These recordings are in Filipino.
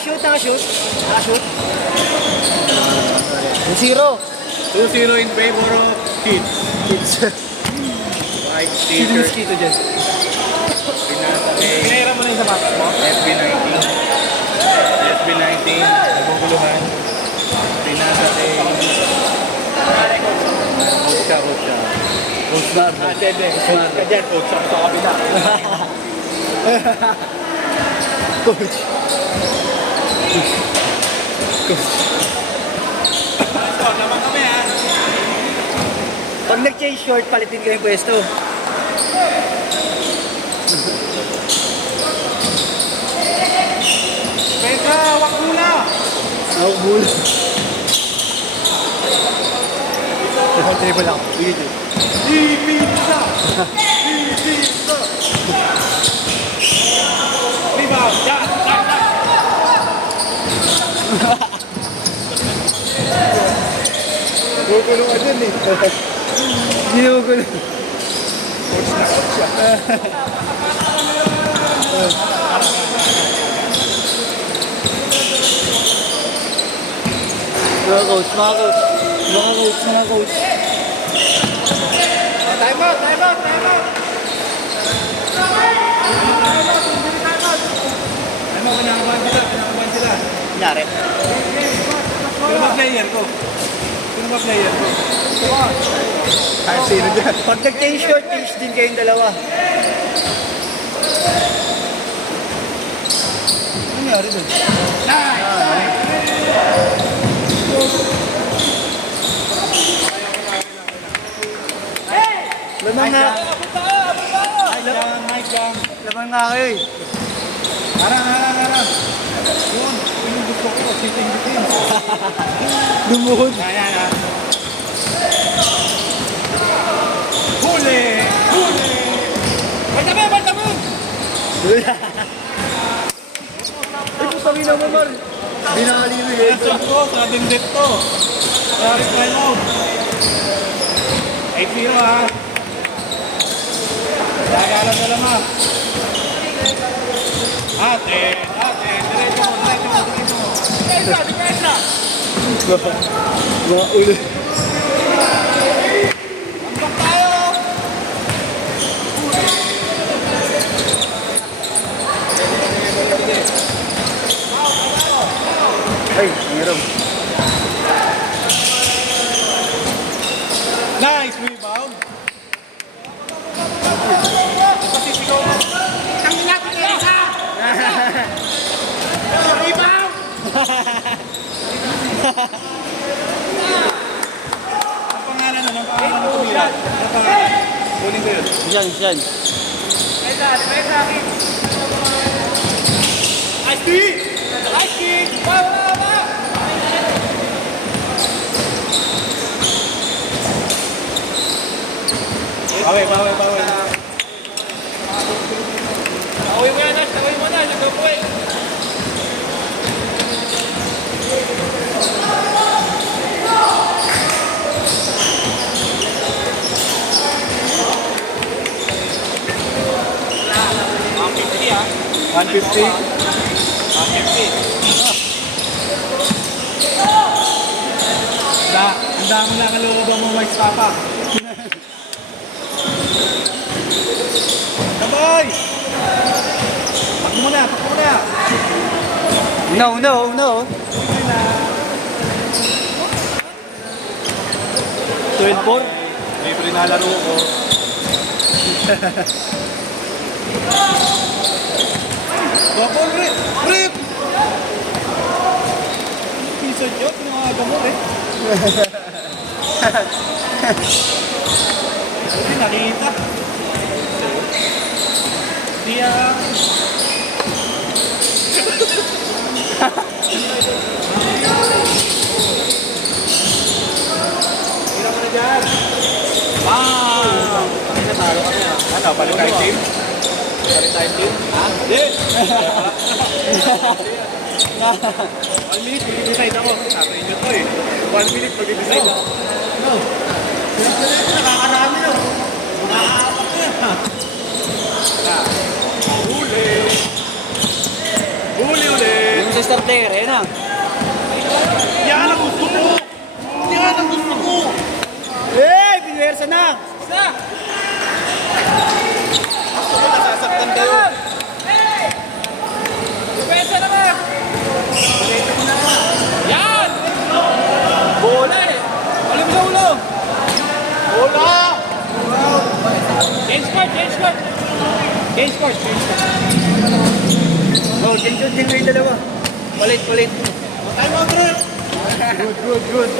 Nakashoot. 2-0. 2-0 in favor of kids. White Sino t-shirt. dito dyan? Pinasa kay Pinahira mo na yung sapatos mo? SB19. SB19. Naguguluhan. Pinasa kay Coach. Coach Bar. Dede. Ka dyan, Coach. Sa kabila. Coach. Naman kami ha. Pag nag-change short, palitin ko yung pwesto. Peka, wak muna. Ako bull. Table lang. Dito. Pizza. Rebound. Yan. Gugulungan dun eh. Ginugulo. Coach na coach siya. Mga coach. Time out. Pinakabahan sila. Kunyari. Sino ba player ko? Kahit sino dyan. Pag nag-change short, change din kayong dalawa. Ano nangyari dun? Lamang nga. Mike Jam. Lamang nga kayo eh. Harang. Yun yung gusto ko. Siting-siting. Lumuhod. Yan. Huli! Baltamin! Ay, putang ina mo, Mar. Binali mo yun. Lesson ko sa dindit to. Sorry, time out. 8-0 ha. Dagalan na lang ha. Ate. Diretso mo. Depensa. Mga ulo. Ambak tayo. Ay, meron. Nice rebound. Pasisigaw mo. Tangin natin na isa. Rebound. Ang pangalan na ng pangalan ng tumira. Ang pangalan. Kunin ko yun. Yan. Ice kick! Baba! Bawi. Tawin mo na. Nagkapuwi. Ang dami lang ang loob mo, Mike Papa. Sabay! Pakbo mo na! No. 12-4. Libre na laro ko. Double rip! Piso nyo, pinangaga mo eh. Hindi nakita. Dia. Hira mo na dyan. Wow! Natalo kami ah. Ano, balik tayo team? Ha? Hindi! 1 minute, mag-decide ako. Sa inyo to eh. 1 minute, mag-decide ako. No. Nakakarami no. Nakakapak ko yan. Huli ulit. Star player, ayun na. Yan ang gusto ko! Yan ang gusto ko! Eh, pinuwersa na. Gusto ko nasasaktan kayo. Pwesa naman! Yan! Bola eh! Alam mo sa ulo! Bola! Change court! Change court! Change court! Change court! Oh, tension din yung dalawa. Palit. Time out, bro! Good.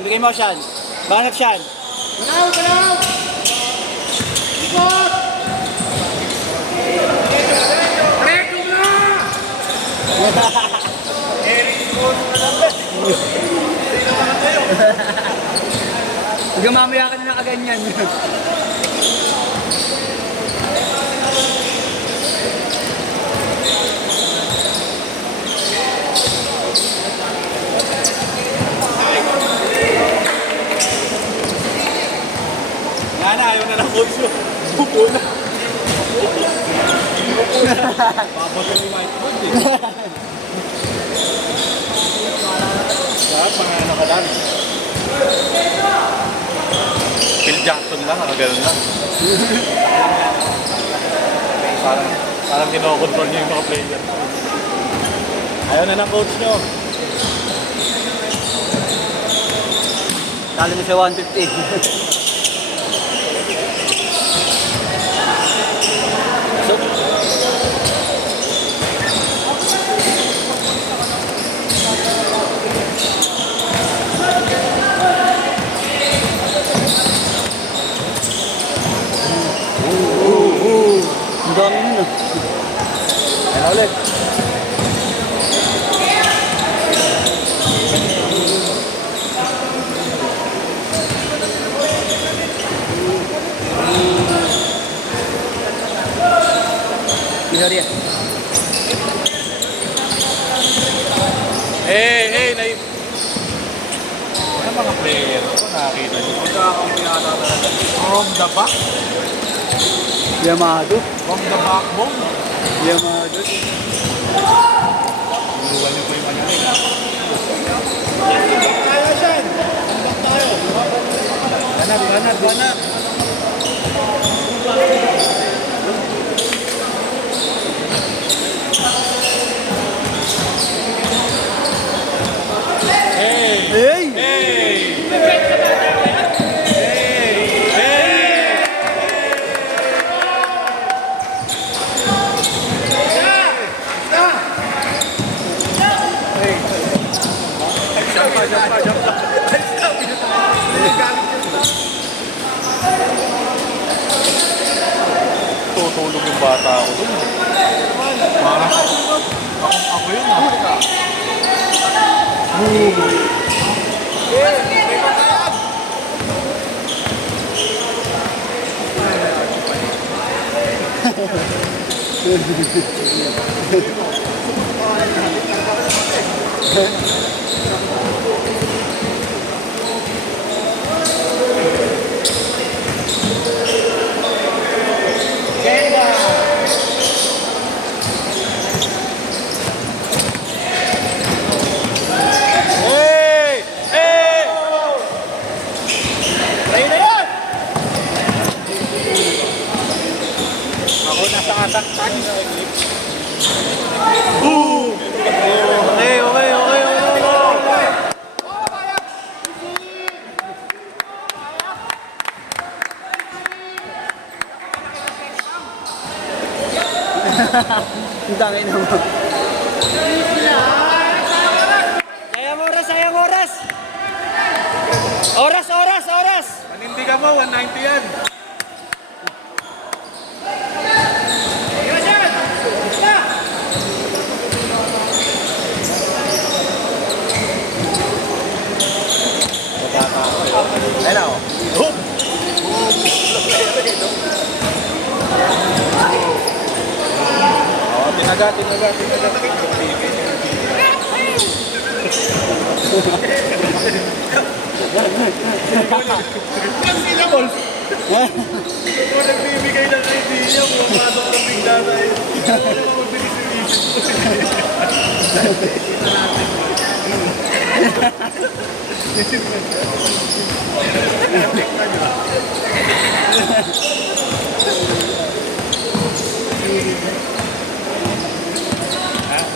Bigay motion. Banat siyan. Ganaw! Ikot! Reto na! Hanggang mamaya ka na nakaganyan. Yan na, ayaw na ng coach mo. Buko na. Babagal ni Mike Ford eh. Sarap, mga ano ka lang. Phil Jackson lang, nakaganon lang. Parang kinokontrol niyo yung mga player. Ayaw na ng coach nyo. Talo na sa 150. Ang dami nun ah. Ayan ulit. Gloria. Naib. Ano mga player? Ako nakakita nyo. Magkakampi yata talaga. From the back? Yamado. From the backbone? Yamado. Inuwan nyo po yung ano rin. Tayo dyan! Back tayo! Banat! Hey! Tutulog yung bata ako dun. Parang ako yun ah. Ako nasa kasaktan. Okay. Ang tangin naman. Sayang oras! Oras! Panindigan mo, 190 yan. Ayun na, oh. Boom! Oh, tinaga. Ang sila, Wolf. Kung nagbibigay ng idea, pumapasok ng bigla tayo. Ano naman magbilis yung isip ko.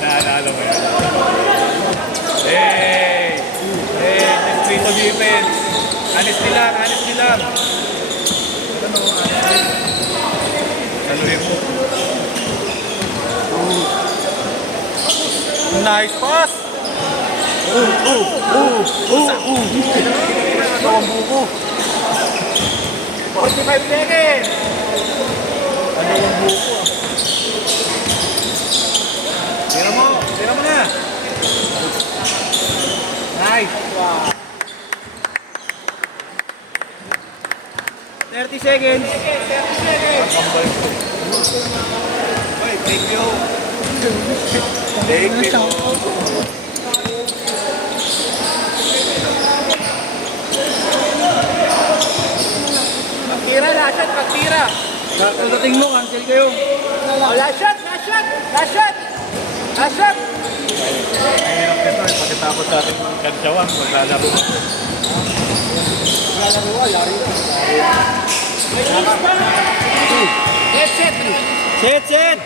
Naalala mo yan. Hey! Hey! Espiritu defense! Honesty lang! Honesty lang! Saluhin mo. Nice pass! Ito ang buko. 45 seconds! Ano ang buko ah? Tira mo! Tira mo na! Nice! 30 seconds. Oy, thank you! Thank you! Pagtira, last shot, pagtira. Pagdating mo, cancel kayo. Oh, last shot, last shot, last shot. Last shot. Mahirap nito eh. Pagkatapos sa ating kantsawan, maglalaro. Set, set. Set, set.